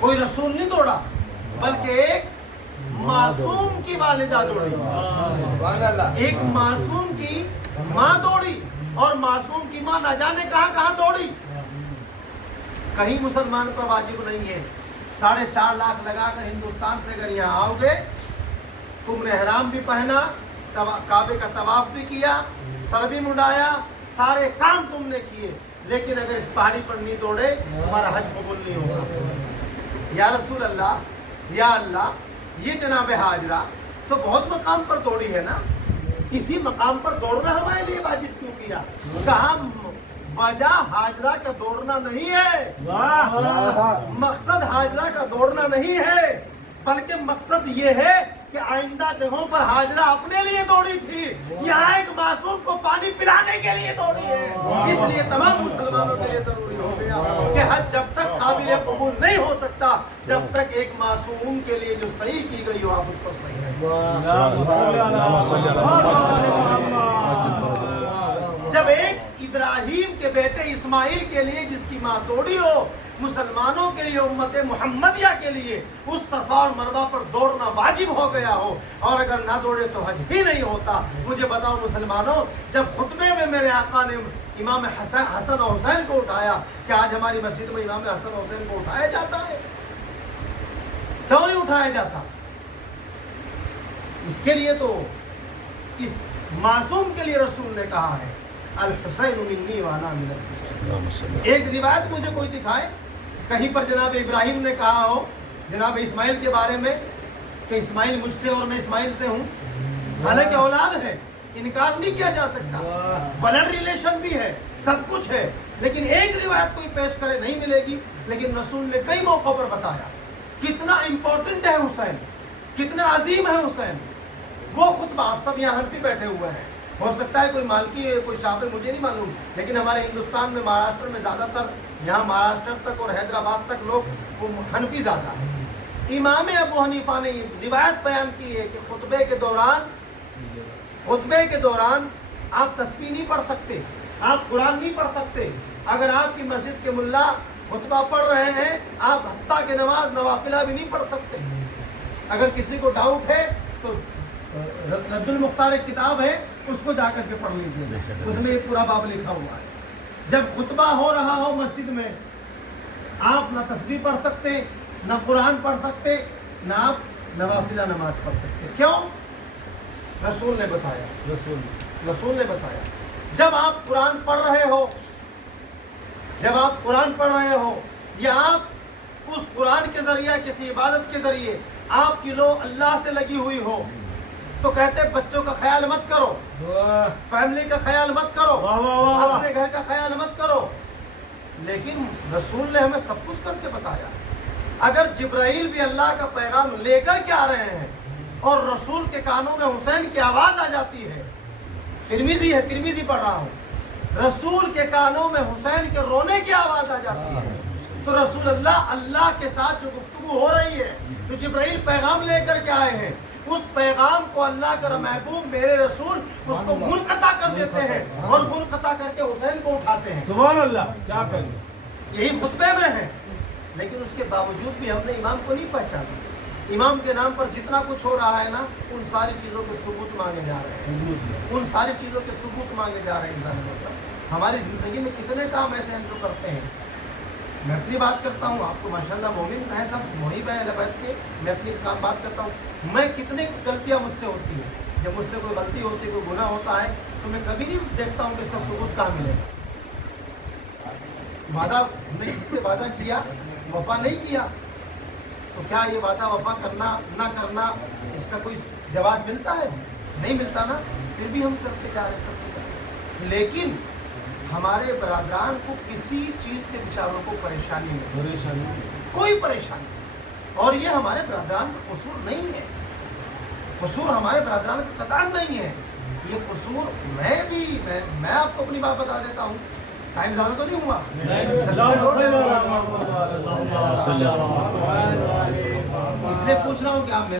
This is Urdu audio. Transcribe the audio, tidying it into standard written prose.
کوئی رسول نہیں دوڑا بلکہ ایک معصوم کی والدہ دوڑی، ایک معصوم کی ماں دوڑی، اور معصوم کی ماں نہ جانے کہاں کہاں دوڑی۔ کہیں مسلمان پر واجب نہیں ہے 4.5 لاکھ لگا کر ہندوستان سے اگر یہاں آؤ گے، تم نے احرام بھی پہنا، کعبے کا طواف بھی کیا، سر بھی منڈایا، سارے کام تم نے کیے، لیکن اگر اس پہاڑی پر نہیں دوڑے تمہارا حج قبول نہیں ہوگا۔ یا رسول اللہ، یا اللہ، یہ جناب ہاجرہ تو بہت مقام پر دوڑی ہے نا، اسی مقام پر دوڑنا ہمارے لیے واجب کیوں کیا؟ کہاں وجہ ہاجرہ کا دوڑنا نہیں ہے، مقصد ہاجرہ کا دوڑنا نہیں ہے، بلکہ مقصد یہ ہے کہ آئندہ جگہوں پر ہاجرہ اپنے لیے دوڑی تھی، یہاں ایک معصوم کو پانی پلانے کے لیے دوڑی ہے۔ اس لیے تمام مسلمانوں کے لیے ضروری ہو گیا کہ حج جب تک قابل قبول نہیں ہو سکتا جب تک ایک معصوم کے لیے جو صحیح کی گئی ہو آپ اس پر صحیح ہے۔ جب ایک ابراہیم کے بیٹے اسماعیل کے لیے جس کی ماں دوڑی ہو، مسلمانوں کے لیے، امت محمدیہ کے لیے اس صفا اور مروہ پر دوڑنا واجب ہو گیا ہو، اور اگر نہ دوڑے تو حج ہی نہیں ہوتا۔ مجھے بتاؤ مسلمانوں، جب خطبے میں میرے آقا نے امام حسن اور حسین کو اٹھایا کہ آج ہماری مسجد میں امام حسن اور حسین کو اٹھایا جاتا ہے، کیوں نہیں اٹھایا جاتا؟ اس کے لیے تو اس معصوم کے لیے رسول نے کہا ہے الحسین منی وانا من الحسین۔ ایک روایت مجھے کوئی دکھائے کہیں پر جناب ابراہیم نے کہا ہو جناب اسماعیل کے بارے میں کہ اسماعیل مجھ سے اور میں اسماعیل سے ہوں، حالانکہ اولاد ہے، انکار نہیں کیا جا سکتا، بلڈ ریلیشن بھی ہے، سب کچھ ہے، لیکن ایک روایت کوئی پیش کرے نہیں ملے گی۔ لیکن رسول نے کئی موقعوں پر بتایا کتنا امپورٹنٹ ہے حسین، کتنا عظیم ہے حسین۔ وہ خطبہ، آپ سب یہاں حنفی بیٹھے ہوئے ہیں، ہو سکتا ہے کوئی مالکی ہے، کوئی شافعی، مجھے نہیں معلوم، لیکن ہمارے ہندوستان میں مہاراشٹر میں زیادہ تر، یہاں مہاراشٹر تک اور حیدرآباد تک لوگ وہ حنفی زیادہ ہیں۔ امام ابو حنیفہ نے روایت بیان کی ہے کہ خطبے کے دوران آپ تسبیح نہیں پڑھ سکتے، آپ قرآن نہیں پڑھ سکتے۔ اگر آپ کی مسجد کے ملا خطبہ پڑھ رہے ہیں، آپ حتیٰ کہ نماز نوافلہ بھی نہیں پڑھ سکتے۔ اگر کسی کو ڈاؤٹ ہے تو رد المختار ایک کتاب ہے، اس کو جا کر کے پڑھ لیجیے، اس میں یہ پورا باب لکھا ہوا ہے۔ جب خطبہ ہو رہا ہو مسجد میں، آپ نہ تسبیح پڑھ سکتے، نہ قرآن پڑھ سکتے، نہ آپ نوافلہ نماز پڑھ سکتے۔ کیوں؟ رسول نے بتایا جب آپ قرآن پڑھ رہے ہو یا آپ اس قرآن کے ذریعے کسی عبادت کے ذریعے آپ کی لو اللہ سے لگی ہوئی ہو، تو کہتے بچوں کا خیال مت کرو، فیملی کا خیال مت کرو، اپنے گھر کا خیال مت کرو۔ لیکن رسول نے ہمیں سب کچھ کر کے بتایا۔ اگر جبرائیل بھی اللہ کا پیغام لے کر کے آ رہے ہیں اور رسول کے کانوں میں حسین کی آواز آ جاتی ہے، ترمذی پڑھ رہا ہوں، رسول کے کانوں میں حسین کے رونے کی آواز آ جاتی ہے، تو رسول اللہ کے ساتھ جو گفتگو ہو رہی ہے، جو جبرائیل پیغام لے کر کے آئے ہیں، اس پیغام کو اللہ کا محبوب میرے رسول اس کو منقطع کر دیتے ہیں اور منقطع کر کے حسین کو اٹھاتے ہیں۔ سبحان اللہ، کیا کریں، یہی خطبے میں ہے۔ لیکن اس کے باوجود بھی ہم نے امام کو نہیں پہچانا۔ امام کے نام پر جتنا کچھ ہو رہا ہے نا، ان ساری چیزوں کے ثبوت مانگے جا رہے ہیں، ان ساری چیزوں کے ثبوت مانگے جا رہے ہیں۔ ہماری زندگی میں کتنے کام ایسے ہیں جو کرتے ہیں۔ میں اپنی بات کرتا ہوں، آپ کو ماشاءاللہ مومن ہے، سب محب ہے اہل بیت کے، میں اپنی بات کرتا ہوں، میں کتنی غلطیاں مجھ سے ہوتی ہیں۔ جب مجھ سے کوئی غلطی ہوتی ہے، کوئی گناہ ہوتا ہے، تو میں کبھی نہیں دیکھتا ہوں کہ اس کا ثبوت کہاں ملے گا۔ وعدہ ہم نے کسی سے وعدہ کیا، وفا نہیں کیا، تو کیا یہ وعدہ وفا کرنا نہ کرنا اس کا کوئی جواز ملتا ہے؟ نہیں ملتا نا، پھر بھی ہم کرتے جا رہے ہیں۔ لیکن ہمارے برادران کو کسی چیز سے بیچاروں کو پریشانی نہیں، کوئی پریشانی، اور یہ ہمارے برادران کا قصور نہیں ہے، قصور ہمارے برادران کا قطعاً نہیں ہے، یہ قصور میں آپ کو اپنی بات بتا دیتا ہوں۔ ٹائم زیادہ تو نہیں ہوا، اس لیے پوچھ رہا ہوں کہ آپ